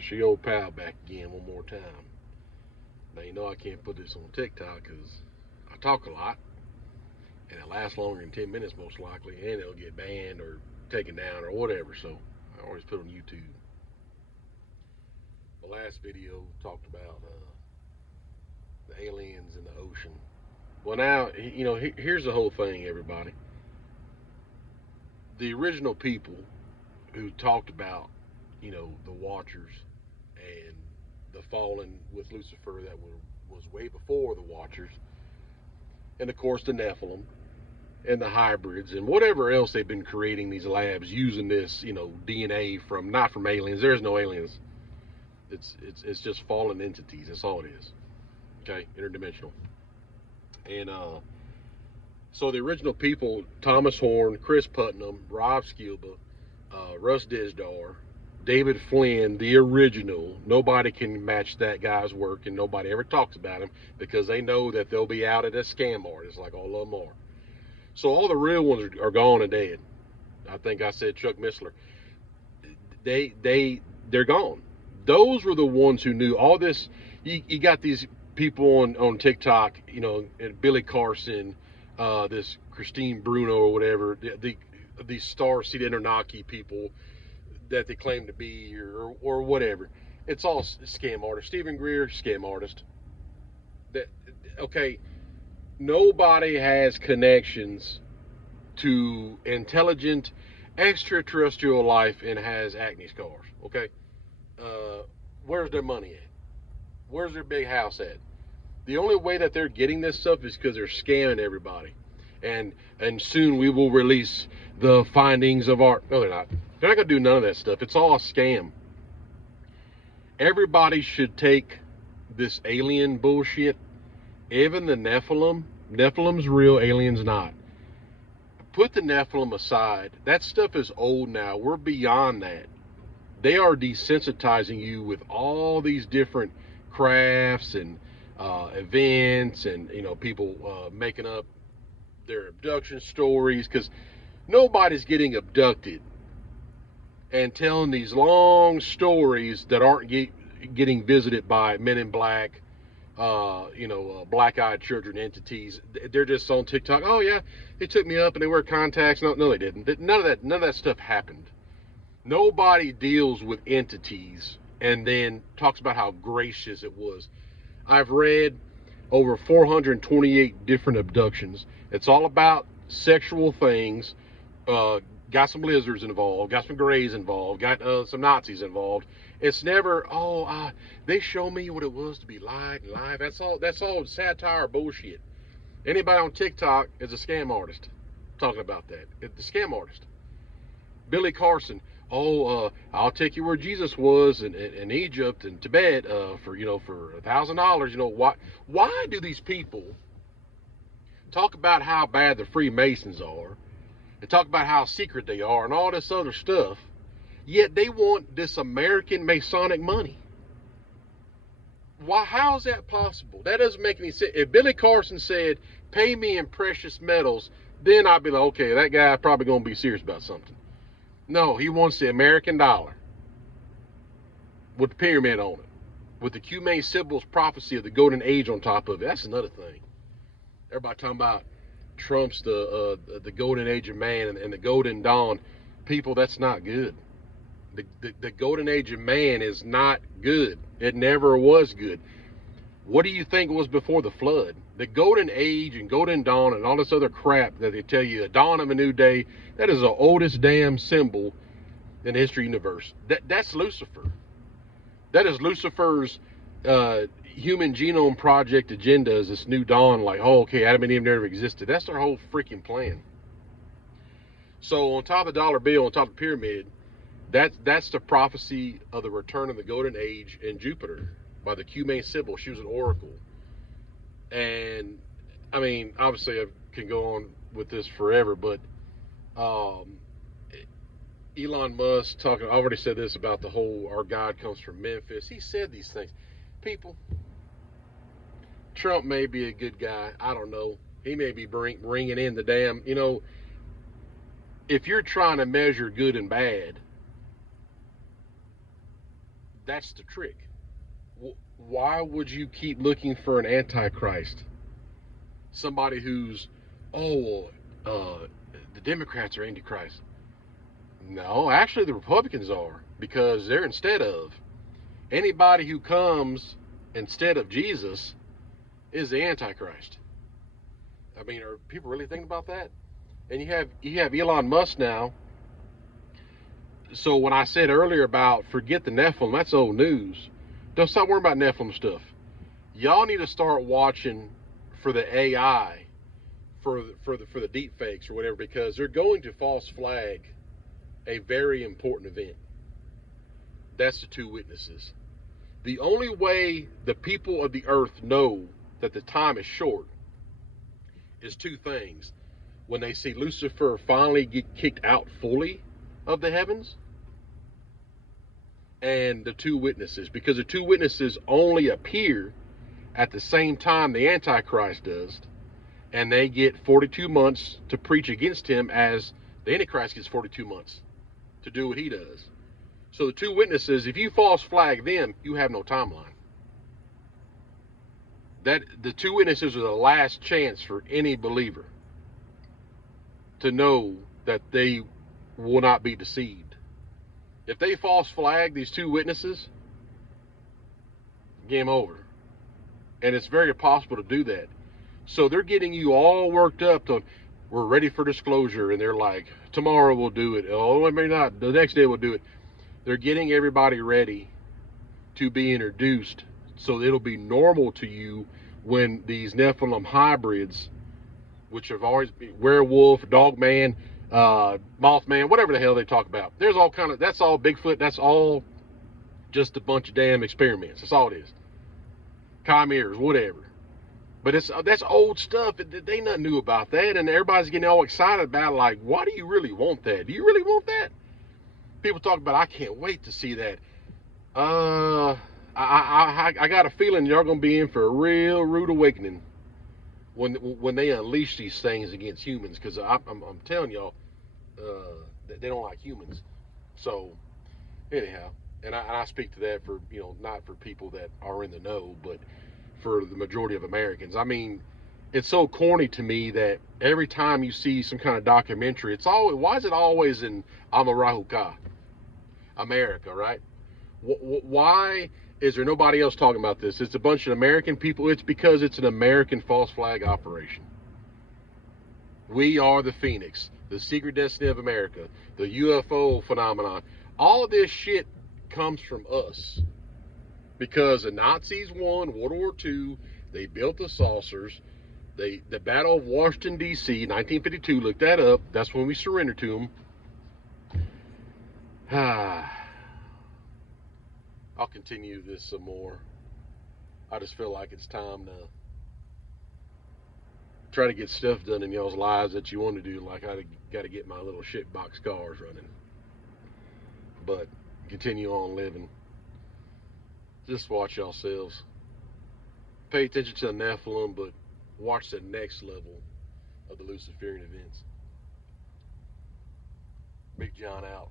It's your old pal back again one more time. Now, you know I can't put this on TikTok because I talk a lot and it lasts longer than 10 minutes most likely, and it'll get banned or taken down or whatever. So I always put it on YouTube. The last video talked about the aliens in the ocean. Well, now, here's the whole thing, everybody. The original people who talked about, the Watchers and the fallen with Lucifer that was way before the Watchers, and of course the Nephilim and the hybrids and whatever else they've been creating these labs using this, DNA from not from aliens. There's no aliens. It's just fallen entities. That's all it is. Okay, interdimensional. And so the original people: Thomas Horn, Chris Putnam, Rob Skilba, Russ Dizdar, David Flynn, the original. Nobody can match that guy's work, and nobody ever talks about him because they know that they'll be outed as scam artists, like all of them are. So all the real ones are gone and dead. I think I said Chuck Missler. They're gone. Those were the ones who knew all this. You got these people on TikTok, and Billy Carson, this Christine Bruno or whatever, these Star Seed Anunnaki people that they claim to be or whatever. It's all scam artists. Stephen Greer, scam artist. That okay. Nobody has connections to intelligent extraterrestrial life and has acne scars. Okay, where's their money at? Where's their big house at? The only way that they're getting this stuff is because they're scamming everybody, and soon we will release the findings of our. No, they're not. They're not gonna do none of that stuff. It's all a scam. Everybody should take this alien bullshit. Even the Nephilim's real, aliens not. Put the Nephilim aside. That stuff is old now. We're beyond that. They are desensitizing you with all these different crafts and events, and people making up their abduction stories, because nobody's getting abducted and telling these long stories that aren't getting visited by men in black, black-eyed children entities. They're just on TikTok. Oh yeah, they took me up and they wear contacts. No, they didn't. None of that stuff happened. Nobody deals with entities and then talks about how gracious it was. I've read over 428 different abductions. It's all about sexual things. Got some lizards involved, got some grays involved, got some Nazis involved. It's never, they show me what it was to be light and live. That's all satire bullshit. Anybody on TikTok is a scam artist talking about that. It's a scam artist. Billy Carson, I'll take you where Jesus was in Egypt and Tibet for $1,000. Why do these people talk about how bad the Freemasons are and talk about how secret they are and all this other stuff, yet they want this American Masonic money? Why? How is that possible? That doesn't make any sense. If Billy Carson said, pay me in precious metals, then I'd be like, okay, that guy probably going to be serious about something. No, he wants the American dollar with the pyramid on it, with the Q-Main symbol's prophecy of the golden age on top of it. That's another thing. Everybody talking about Trump's the golden age of man and the golden dawn. People, that's not good. The golden age of man is not good. It never was good. What do you think was before the flood? The golden age and golden dawn and all this other crap that they tell you, a dawn of a new day, that is the oldest damn symbol in the history of the universe. That's Lucifer. That is Lucifer's human genome project agenda, is this new dawn, like, okay, Adam and Eve never existed. That's their whole freaking plan. So on top of the dollar bill, on top of the pyramid, that's the prophecy of the return of the golden age in Jupiter by the Q-Main symbol. She was an oracle. And I mean, obviously I can go on with this forever, but Elon Musk talking, I already said this about the whole, our God comes from Memphis. He said these things. People, Trump may be a good guy. I don't know. He may be bringing in the damn, if you're trying to measure good and bad, That's the trick. Why would you keep looking for an antichrist? Somebody who's, oh, the Democrats are antichrist. No, actually the Republicans are, because they're instead of. Anybody who comes instead of Jesus is the antichrist. I mean, are people really thinking about that? And you have Elon Musk now. So when I said earlier about forget the Nephilim, that's old news. Don't stop worrying about Nephilim stuff. Y'all need to start watching for the AI, for the deep fakes or whatever, because they're going to false flag a very important event. That's the two witnesses. The only way the people of the earth know that the time is short is two things. When they see Lucifer finally get kicked out fully of the heavens, and the two witnesses, because the two witnesses only appear at the same time the Antichrist does, and they get 42 months to preach against him, as the Antichrist gets 42 months to do what he does. So the two witnesses, if you false flag them, you have no timeline. That the two witnesses are the last chance for any believer to know that they will not be deceived. If they false flag these two witnesses, game over. And it's very possible to do that. So they're getting you all worked up to, we're ready for disclosure, and they're like, tomorrow we'll do it. Oh, maybe not. The next day we'll do it. They're getting everybody ready to be introduced, so it'll be normal to you when these Nephilim hybrids, which have always been werewolf, dogman, mothman, whatever the hell they talk about. There's all kind of, that's all Bigfoot. That's all just a bunch of damn experiments. That's all it is. Chimeras, whatever. But that's old stuff. They ain't nothing new about that, and everybody's getting all excited about it, like, why do you really want that? Do you really want that? People talk about, I can't wait to see that. I got a feeling y'all gonna be in for a real rude awakening when they unleash these things against humans, because I'm telling y'all, they don't like humans. So anyhow, and I speak to that for, not for people that are in the know, but for the majority of Americans. I mean, it's so corny to me that every time you see some kind of documentary, it's always, why is it always in Amarahuka, America, right? Why is there nobody else talking about this? It's a bunch of American people. It's because it's an American false flag operation. We are the Phoenix, the secret destiny of America, the UFO phenomenon. All of this shit comes from us, because the Nazis won World War II. They built the saucers. The Battle of Washington, D.C., 1952, look that up. That's when we surrendered to them. I'll continue this some more. I just feel like it's time to try to get stuff done in y'all's lives that you want to do. Like, I got to get my little shitbox cars running. But continue on living. Just watch yourselves. Pay attention to the Nephilim, but watch the next level of the Luciferian events. Big John out.